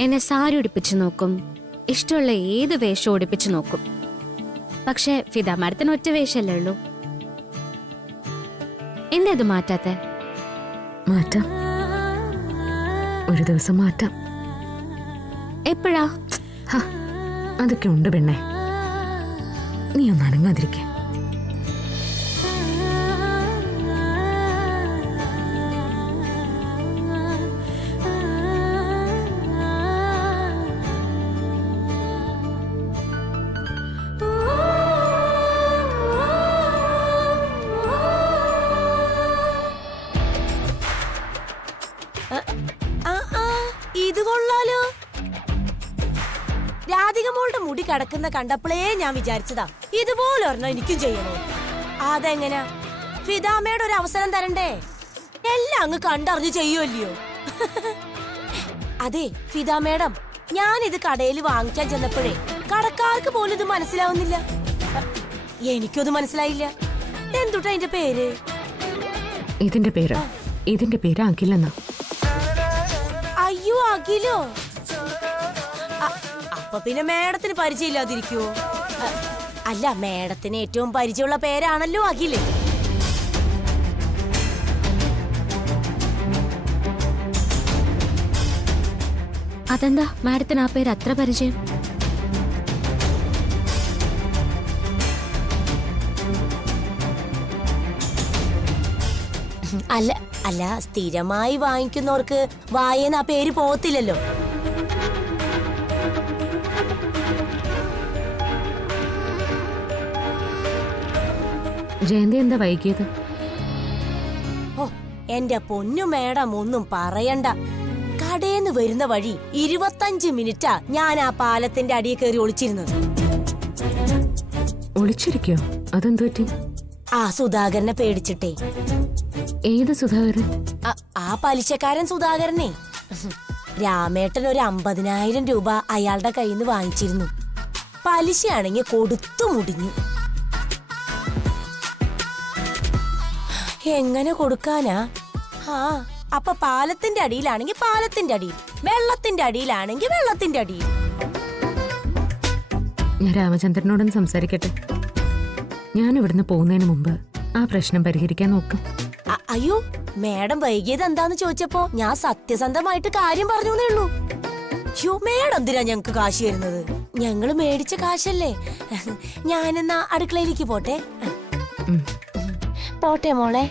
എന്നെ സാരി ഉടുപ്പിച്ചു നോക്കും, ഇഷ്ടമുള്ള ഏത് വേഷം ഉടുപ്പിച്ചു നോക്കും. പക്ഷെ ഫിദ മാഡത്തിന് ഒറ്റ വേഷല്ലേ ഉള്ളൂ. എന്താ ഇത് മാറ്റാത്തെ? മാറ്റാം, ഒരു ദിവസം മാറ്റാം. എപ്പോഴാ? അതൊക്കെ ഉണ്ട് പെണ്ണെ, നീ ഒന്ന് അനങ്ങാതിരിക്കേ. ഇത് കൊള്ളാലോ. രാധികമോളുടെ മുടി കടക്കുന്ന കണ്ടപ്പോഴേ ഞാൻ വിചാരിച്ചതാ ഇതുപോലെ ഒരെണ്ണം എനിക്കും ചെയ്യണോ. അതെങ്ങനാ? ഫിദാമ്മയുടെ ഒരു അവസരം തരണ്ടേ? എല്ലാം അങ്ങ് കണ്ടറിഞ്ഞ് ചെയ്യുമല്ലയോ. അതെ ഫിദാ മേഡം, ഞാനിത് കടയിൽ വാങ്ങിക്കാൻ ചെന്നപ്പോഴേ കടക്കാർക്ക് പോലും ഇത് മനസ്സിലാവുന്നില്ല. എനിക്കൊന്നും മനസ്സിലായില്ല. എന്തുട്ടാ അതിന്റെ പേര്? ഇതിന്റെ പേര് അഖിലെന്നാ. അയ്യോ അഖിലോ? അപ്പൊ പിന്നെ മേഡത്തിന് പരിചയമില്ലാതിരിക്കുവോ? അല്ല, മേഡത്തിന് ഏറ്റവും പരിചയമുള്ള പേരാണല്ലോ അഖില്. അതെന്താ മാഡത്തിന് ആ പേര് അത്ര പരിചയം? അല്ല അല്ല സ്ഥിരമായി വാങ്ങിക്കുന്നവർക്ക് വായേന്ന് ആ പേര് പോകത്തില്ലല്ലോ. ജയന്തി എന്താ വൈകിയത്? ഓ എന്റെ പൊന്നു മേഡം, ഒന്നും പറയണ്ട. കടേന്ന് വരുന്ന വഴി 25 മിനിറ്റാ ഞാൻ ആ പാലത്തിന്റെ അടിയിൽ കയറി ഒളിച്ചിരുന്നത്. ഒളിച്ചിരിക്കോ? അതെന്തു പറ്റി? ആ സുധാകരനെ പേടിച്ചിട്ടേ. ഏത് സുധാകരൻ? ആ പലിശക്കാരൻ സുധാകരനെ. രാമേട്ടൻ ഒരു 50,000 രൂപ അയാളുടെ കയ്യിൽ നിന്ന് വാങ്ങിച്ചിരുന്നു. പലിശയാണെങ്കിൽ കൊടുത്തു മുടിഞ്ഞു. എങ്ങനെ കൊടുക്കാനാ? അപ്പൊ പാലത്തിന്റെ അടിയിലാണെങ്കിൽ പാലത്തിന്റെ അടിയിൽ, വെള്ളത്തിന്റെ അടിയിലാണെങ്കിൽ വെള്ളത്തിന്റെ അടിയിൽ. ഞാൻ രാമചന്ദ്രനോടൊന്ന് സംസാരിക്കട്ടെ. ഞാൻ ഇവിടുന്ന് പോകുന്നതിന് മുമ്പ് ആ പ്രശ്നം പരിഹരിക്കാൻ നോക്കും. അയ്യോ, മേഡം വൈകിയത് എന്താന്ന് ചോദിച്ചപ്പോ ഞാൻ സത്യസന്ധമായിട്ട് കാര്യം പറഞ്ഞേ ഉള്ളൂ. യോ, മേഡം എന്തിനാ ഞങ്ങക്ക് കാശ് തരുന്നത്? ഞങ്ങള് മേടിച്ച കാശല്ലേ. ഞാനെന്നാ അടുക്കളയിലേക്ക് പോട്ടെ. പോട്ടെ മോളെ.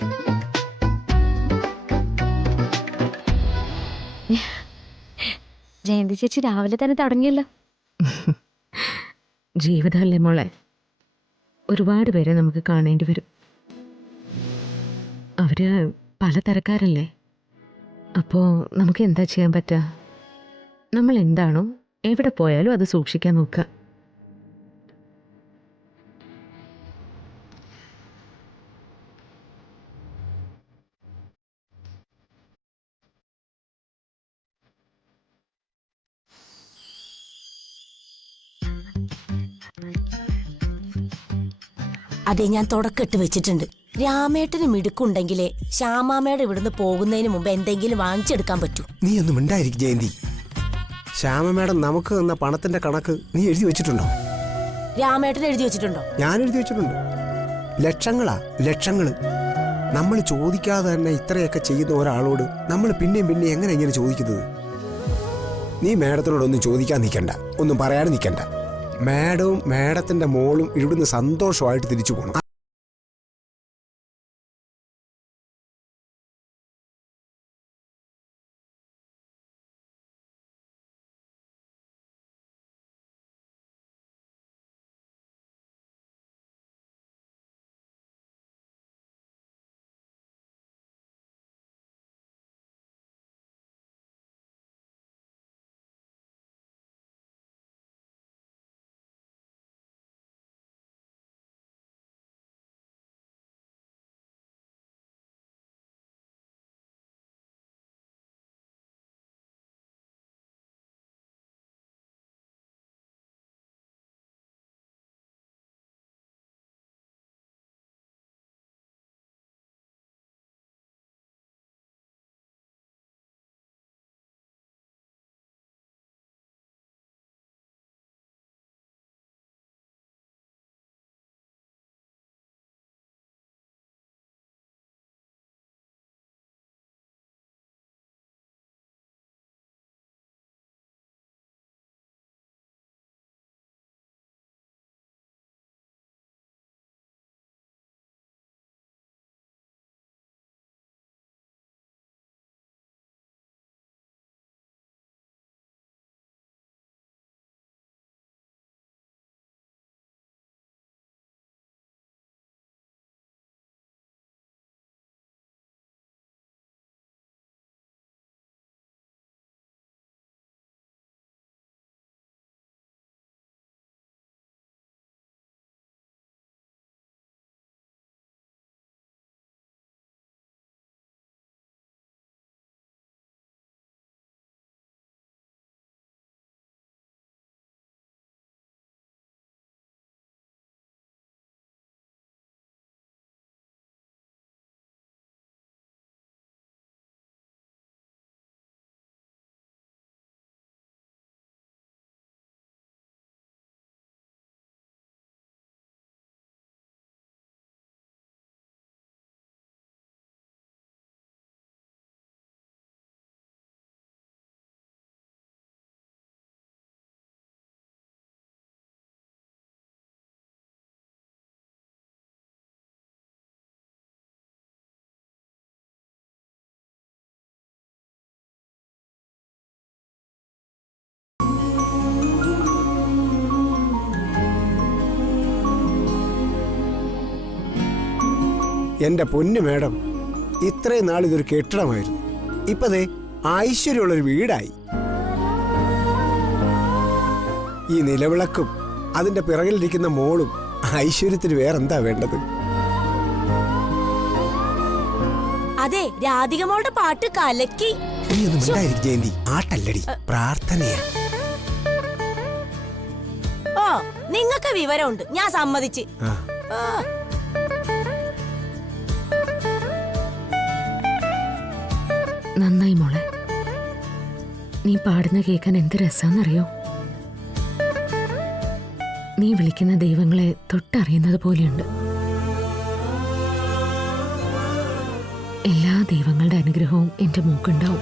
ജയന്തി ചേച്ചി രാവിലെ തന്നെ തുടങ്ങിയല്ലോ. ജീവിതമല്ലേ മോളെ, ഒരുപാട് പേരെ നമുക്ക് കാണേണ്ടി വരും. അവര് പലതരക്കാരല്ലേ. അപ്പോൾ നമുക്ക് എന്താ ചെയ്യാൻ പറ്റുക? നമ്മൾ എന്താണോ എവിടെ പോയാലും അത് സൂക്ഷിക്കാൻ നോക്കുക. അതെ, ഞാൻ തുടക്കിട്ട് വെച്ചിട്ടുണ്ട്. രാമേട്ടന് മിടുക്കുണ്ടെങ്കിലേ ശ്യാമാമ്മയുടെ ഇവിടുന്ന് പോകുന്നതിന് മുമ്പ് എന്തെങ്കിലും വാങ്ങിച്ചെടുക്കാൻ പറ്റൂ. നീ ഒന്നും മിണ്ടായിരിക്കും ജയന്തി. ശ്യാമ മേഡം നമുക്ക് തന്ന പണത്തിന്റെ കണക്ക് നീ എഴുതി വെച്ചിട്ടുണ്ടോ? രാമേട്ടൻ എഴുതി വെച്ചിട്ടുണ്ടോ? ഞാൻ എഴുതി വെച്ചിട്ടുണ്ട്. ലക്ഷങ്ങളാ, ലക്ഷങ്ങള്. നമ്മൾ ചോദിക്കാതെ തന്നെ ഇത്രയൊക്കെ ചെയ്യുന്ന ഒരാളോട് നമ്മൾ പിന്നെയും പിന്നെയും എങ്ങനെ ഇങ്ങനെ ചോദിക്കുന്നത്? നീ മേഡത്തിനോടൊന്നും ചോദിക്കാൻ നിൽക്കണ്ട, ഒന്നും പറയാൻ നിൽക്കണ്ട. മേഡവും മേഡത്തിന്റെ മോളും ഇവിടുന്ന് സന്തോഷമായിട്ട് തിരിച്ചു പോകണം. എന്റെ പൊന്നു മേഡം, ഇത്രയും നാൾ ഇതൊരു കെട്ടിടമായിരുന്നു. ഇപ്പതേ ഐശ്വര്യമുള്ളൊരു വീടായി. ഈ നിലവിളക്കും അതിന്റെ പിറകിലിരിക്കുന്ന മോളും ഐശ്വര്യത്തിന് വേറെന്താ വേണ്ടത്? അതെ, രാധിക മോളുടെ പാട്ട് കലക്കി. നീ ഒന്നും മിണ്ടായിരിക്കും ജയന്തി. ആട്ടല്ലടി, പ്രാർത്ഥനയാ. ഓ, നിങ്ങൾക്ക് വിവരമുണ്ട്, ഞാൻ സമ്മതിച്ച്. ആ. ആ. നന്നായി മോളെ. നീ പാടുന്ന കേൾക്കാൻ എന്ത് രസാന്നറിയോ? നീ വിളിക്കുന്ന ദൈവങ്ങളെ തൊട്ടറിയുന്നത് പോലെയുണ്ട്. എല്ലാ ദൈവങ്ങളുടെ അനുഗ്രഹവും എൻ്റെ മൂക്കുണ്ടാവും.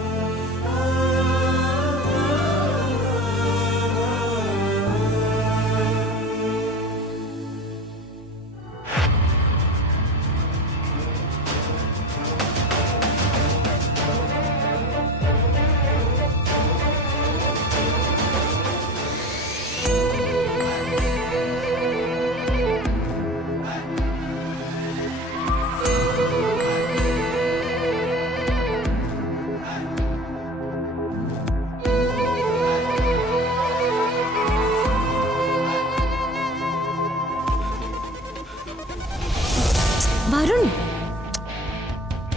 വരുൺ,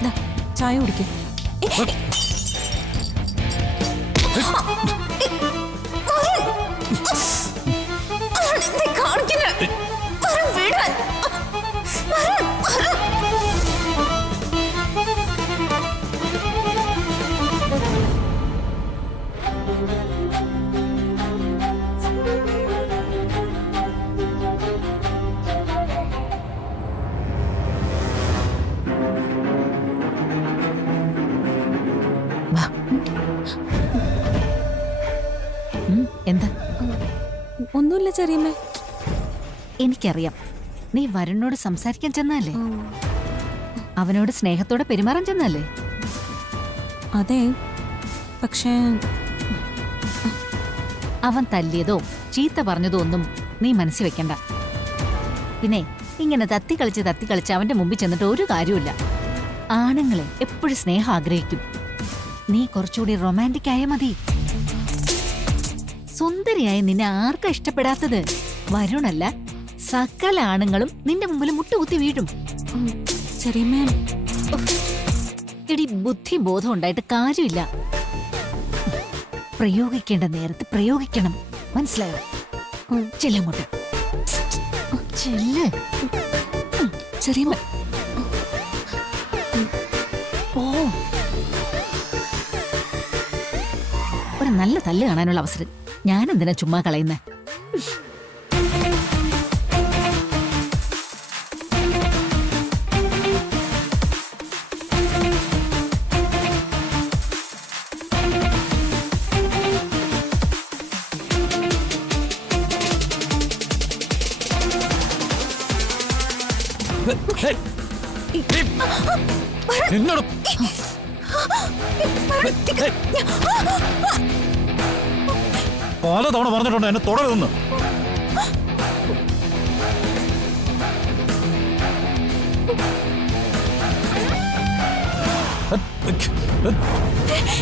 ദാ, ചായ കുടിക്കേ. എന്താ? ഒന്നുമില്ല ചെറിയമ്മേ. എനിക്കറിയാം, നീ വരുണിനോട് സംസാരിക്കാൻ ചെന്നല്ലേ? അവനോട് സ്നേഹത്തോടെ പെരുമാറാൻ ചെന്നല്ലേ? അതെ, പക്ഷേ അവൻ തല്ലിയതോ ചീത്ത പറഞ്ഞതോ ഒന്നും നീ മനസ്സിൽ വെക്കണ്ട. പിന്നെ ഇങ്ങനെ തത്തിക്കളിച്ച് അവന്റെ മുമ്പിൽ ചെന്നിട്ട് ഒരു കാര്യമില്ല. ആണുങ്ങളെ എപ്പോഴും സ്നേഹം ആഗ്രഹിക്കും. നീ കുറച്ചുകൂടി റൊമാൻറ്റിക് ആയ മതി. സുന്ദരിയായ നിന്നെ ആർക്കാ ഇഷ്ടപ്പെടാത്തത്? വരുണല്ല, സകല ആണുങ്ങളും നിന്റെ മുമ്പിൽ മുട്ടുകുത്തി വീഴും. ചെറിയമ്മേ, എടി, ബുദ്ധി ബോധം ഉണ്ടായിട്ട് കാര്യമില്ല. പ്രയോഗിക്കേണ്ട നേരത്ത് പ്രയോഗിക്കണം, മനസ്സിലായോ? ചെല്ലങ്ങോട്ട് ചെല്ല്. ചെറിയമ്മ. ഓ, ഒരു നല്ല തല്ല് കാണാനുള്ള അവസരം ഞാൻ എന്തിനാ ചുമ്മാ കളയുന്നേ? നിന്നോട് പല തവണ പറഞ്ഞിട്ടുണ്ട് എന്നെ തുടരുന്നു.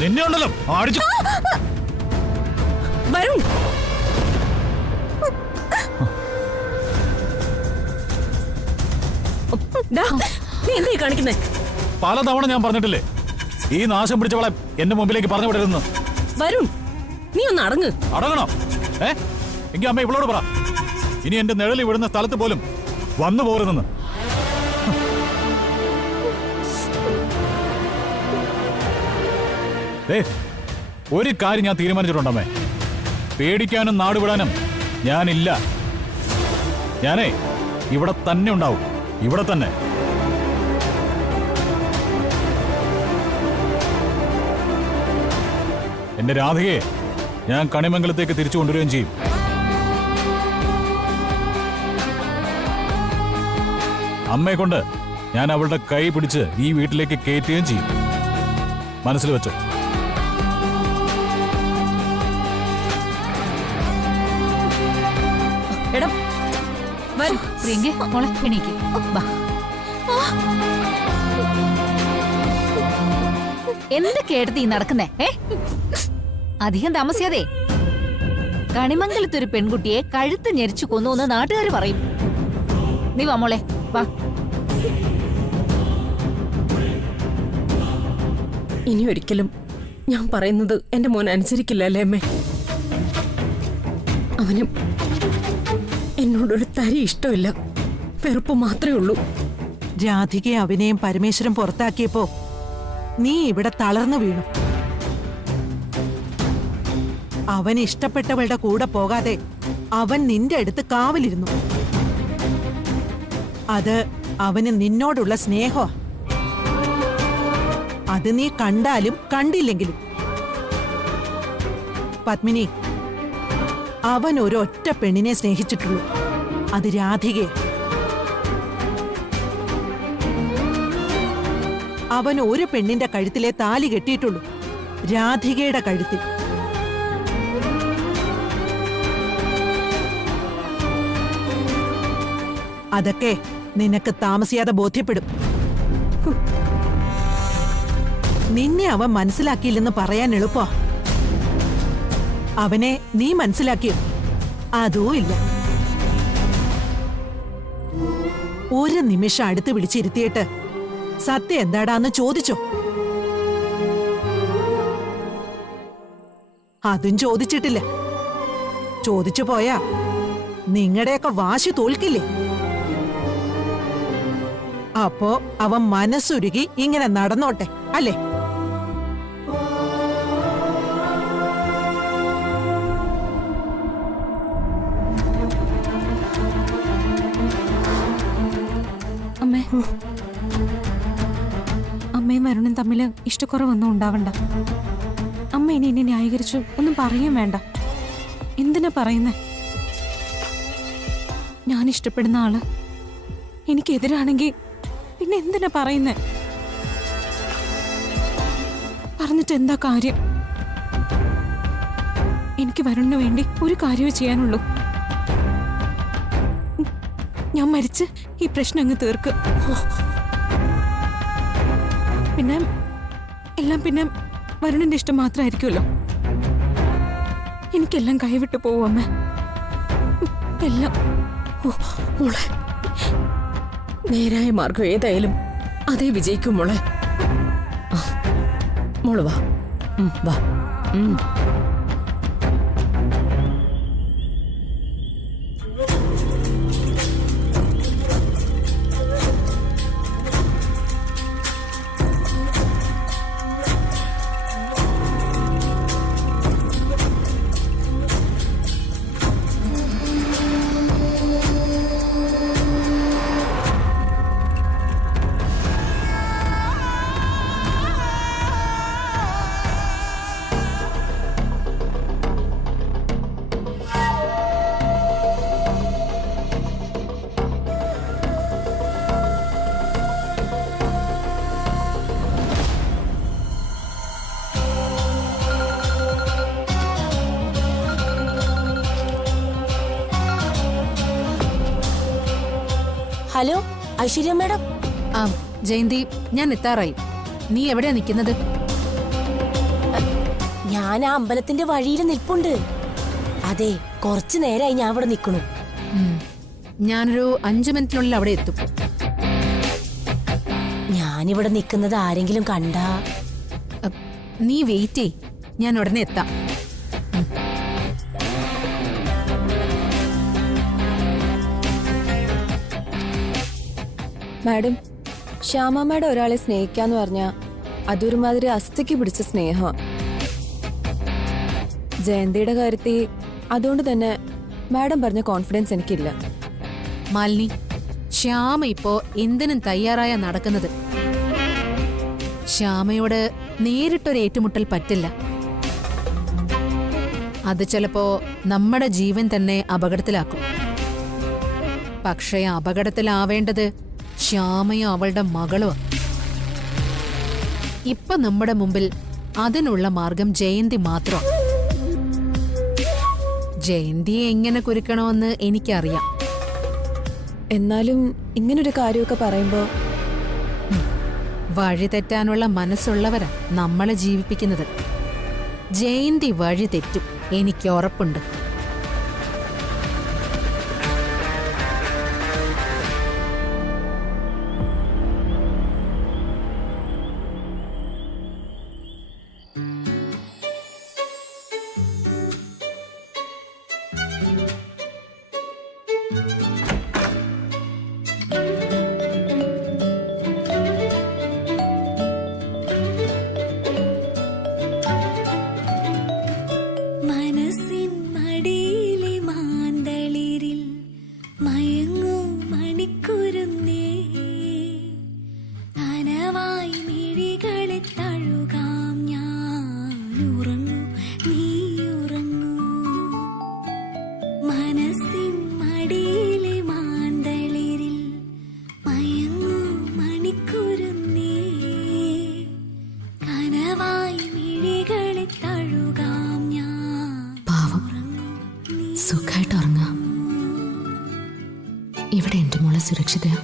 നിന്നെ ഉണ്ടല്ലോ അടിച്ചു. വരുൺ, നീ എന്താ കാണിക്കുന്നേ? പല തവണ ഞാൻ പറഞ്ഞിട്ടില്ലേ ഈ നാശം പിടിച്ചവളെ എന്റെ മുമ്പിലേക്ക് പറഞ്ഞു വിടരുന്നു. വരുൺ, നീ ഒന്ന് അടങ്ങ്. അടങ്ങണോ? എങ്കിൽ അമ്മ ഇവളോട് പറ, ഇനി എന്റെ നിഴൽ വിടുന്ന സ്ഥലത്ത് പോലും വന്നു പോരുന്നെന്ന്. ഒരു കാര്യം ഞാൻ തീരുമാനിച്ചിട്ടുണ്ടമ്മേ, പേടിക്കാനും നാടുവിടാനും ഞാനില്ല. ഞാനേ ഇവിടെ തന്നെ ഉണ്ടാവും, ഇവിടെ തന്നെ. എന്റെ രാധികയെ ഞാൻ കണിമംഗലത്തേക്ക് തിരിച്ചു കൊണ്ടുവരികയും ചെയ്യും. അമ്മയെ കൊണ്ട് ഞാൻ അവളുടെ കൈ പിടിച്ച് ഈ വീട്ടിലേക്ക് കയറ്റുകയും ചെയ്യും. മനസ്സിൽ വെച്ചോ. പ്രിയങ്കേ, മോളെ എണീക്ക്. വാ. എന്തൊക്കെയായിട്ട് ഈ നടക്കുന്നേ? അധികം താമസിയാതെ കണിമംഗലത്തൊരു പെൺകുട്ടിയെ കഴുത്ത് ഞെരിച്ചു കൊന്നു എന്ന് നാട്ടുകാർ പറയും. നീ വാ മോളെ, വാ. ഇനി ഒരിക്കലും ഞാൻ പറയുന്നത് എന്റെ മോൻ അനുസരിക്കില്ല അല്ലേ അമ്മേ? അവന് എന്നോടൊരു തരി ഇഷ്ടമില്ല, വെറുപ്പ് മാത്രമേ ഉള്ളൂ. രാധികയെ അവനെയും പരമേശ്വരൻ പുറത്താക്കിയപ്പോ നീ ഇവിടെ തളർന്നു വീണു. അവൻ ഇഷ്ടപ്പെട്ടവളുടെ കൂടെ പോകാതെ അവൻ നിന്റെ അടുത്ത് കാവലിരുന്നു. അത് അവന് നിന്നോടുള്ള സ്നേഹമാ. അത് നീ കണ്ടാലും കണ്ടില്ലെങ്കിലും. പത്മിനി, അവൻ ഒരൊറ്റ പെണ്ണിനെ സ്നേഹിച്ചിട്ടുള്ളൂ, അത് രാധികയെ. അവൻ ഒരു പെണ്ണിന്റെ കഴുത്തിലെ താലി കെട്ടിയിട്ടുള്ളൂ, രാധികയുടെ കഴുത്തിൽ. അതൊക്കെ നിനക്ക് താമസിയാതെ ബോധ്യപ്പെടും. നിന്നെ അവൻ മനസ്സിലാക്കിയില്ലെന്ന് പറയാൻ എളുപ്പാ. അവനെ നീ മനസ്സിലാക്കിയോ? അതോ ഇല്ല. ഒരു നിമിഷം അടുത്ത് വിളിച്ചിരുത്തിയിട്ട് സത്യം എന്താടാന്ന് ചോദിച്ചോ? അതും ചോദിച്ചിട്ടില്ല. ചോദിച്ചു പോയാ നിങ്ങളുടെയൊക്കെ വാശി തോൽക്കില്ലേ? അപ്പോ അവൻ മനസ്സുരുകി ഇങ്ങനെ നടന്നോട്ടെ, അല്ലേ? അമ്മേ, അമ്മയും വരുണും തമ്മിൽ ഇഷ്ടക്കുറവൊന്നും ഉണ്ടാവണ്ട. അമ്മ ഇനി എന്നെ ന്യായീകരിച്ചു ഒന്നും പറയുകയും വേണ്ട. എന്തിനാ പറയുന്നേ? ഞാൻ ഇഷ്ടപ്പെടുന്ന ആള് എനിക്കെതിരാണെങ്കിൽ പിന്നെ എന്തിനാ പറയുന്നേ? പറഞ്ഞിട്ട് എന്താ കാര്യം? എനിക്ക് വരുണിന് വേണ്ടി ഒരു കാര്യമേ ചെയ്യാനുള്ളൂ. ഞാൻ മരിച്ച് ഈ പ്രശ്നം അങ്ങ് തീർക്ക്. പിന്നെ എല്ലാം പിന്നെ വരുണിന്റെ ഇഷ്ടം മാത്രമായിരിക്കുമല്ലോ. എനിക്കെല്ലാം കൈവിട്ടു പോവും അമ്മ, എല്ലാം. മോളെ, നേരായ മാർഗം ഏതായാലും അതേ വിജയിക്കും മോളെ. മോള് വാ, വാ. Hello Aishwarya madam. ആ ജയന്തി, ഞാൻ എത്താറായി. നീ എവിടെയാ നിൽക്കുന്നത്? ഞാൻ ആ അമ്പലത്തിന്റെ വഴിയിൽ നിൽപ്പുണ്ട്. അതെ, കുറച്ചു നേരമായി ഞാൻ അവിടെ നിൽക്കണു. ഞാനൊരു 5 മിനിറ്റിനുള്ളിൽ അവിടെ എത്തും. ഞാനിവിടെ നിൽക്കുന്നത് ആരെങ്കിലും കണ്ടാ? നീ വെയിറ്റ് ചെയ്, ഞാൻ ഉടനെ എത്താം. മാഡം, ശ്യാമ മാഡം ഒരാളെ സ്നേഹിക്കാന്ന് പറഞ്ഞാ അതൊരുമാതിരി അസ്ഥിക്ക് പിടിച്ച സ്നേഹമാണ്. ജയന്തിയുടെ കാര്യത്തിൽ അതുകൊണ്ട് തന്നെ മാഡം പറഞ്ഞ കോൺഫിഡൻസ് എനിക്കില്ല. മാലിനി, ശ്യാമ ഇപ്പോ എന്തിനും തയ്യാറായ നടക്കുന്നത്. ശ്യാമയോട് നേരിട്ടൊരു ഏറ്റുമുട്ടൽ പറ്റില്ല. അത് ചിലപ്പോ നമ്മുടെ ജീവൻ തന്നെ അപകടത്തിലാക്കും. പക്ഷേ അപകടത്തിലാവേണ്ടത് ശ്യാമയും അവളുടെ മകളും. ഇപ്പൊ നമ്മുടെ മുമ്പിൽ അതിനുള്ള മാർഗം ജയന്തി മാത്രം. ജയന്തിയെ എങ്ങനെ കുരുക്കണമെന്ന് എനിക്കറിയാം. എന്നാലും ഇങ്ങനൊരു കാര്യമൊക്കെ പറയുമ്പോ വഴി തെറ്റാനുള്ള മനസ്സുള്ളവരാ നമ്മളെ ജീവിപ്പിക്കുന്നത്. ജയന്തി വഴി തെറ്റും, എനിക്ക് ഉറപ്പുണ്ട്. സുഖമായിട്ട് ഉറങ്ങാം. ഇവിടെ എൻ്റെ മോളെ സുരക്ഷിതയാ.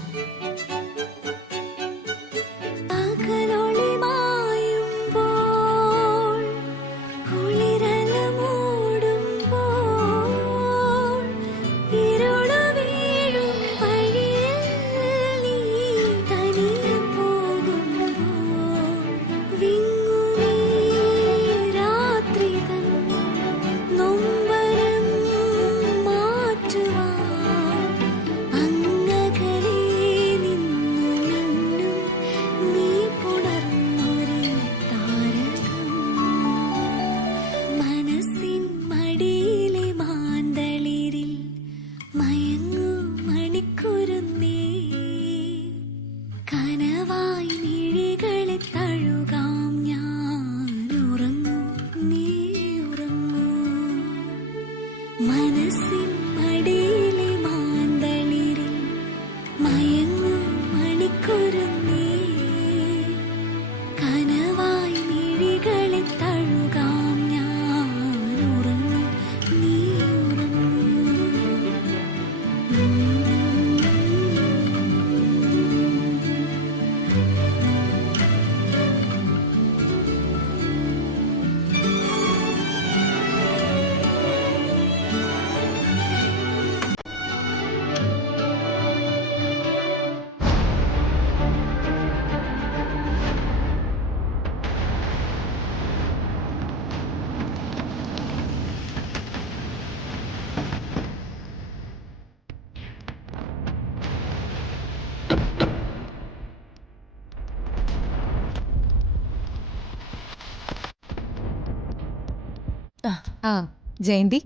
ജയന്തി,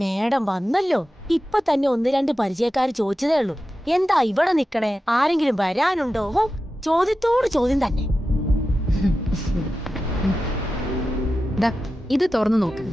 മേഡം വന്നല്ലോ. ഇപ്പൊ തന്നെ 1-2 പരിചയക്കാര് ചോദിച്ചതേ ഉള്ളൂ. എന്താ ഇവിടെ നിക്കണേ? ആരെങ്കിലും വരാനുണ്ടോ? ചോദ്യത്തോട് ചോദ്യം തന്നെ. ഇത് തുറന്നു നോക്ക്.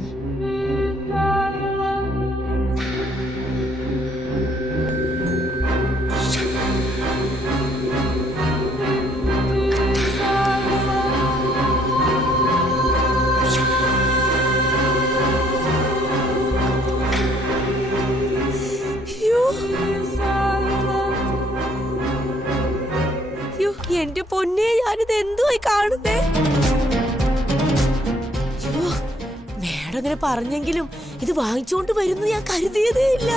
എന്റെ പൊന്നെ, ഞാനിത് എന്തുവായി കാണുന്നേ? മേഡം ഇങ്ങനെ പറഞ്ഞെങ്കിലും ഇത് വാങ്ങിച്ചോണ്ട് വരുന്നു ഞാൻ കരുതിയതേ ഇല്ല.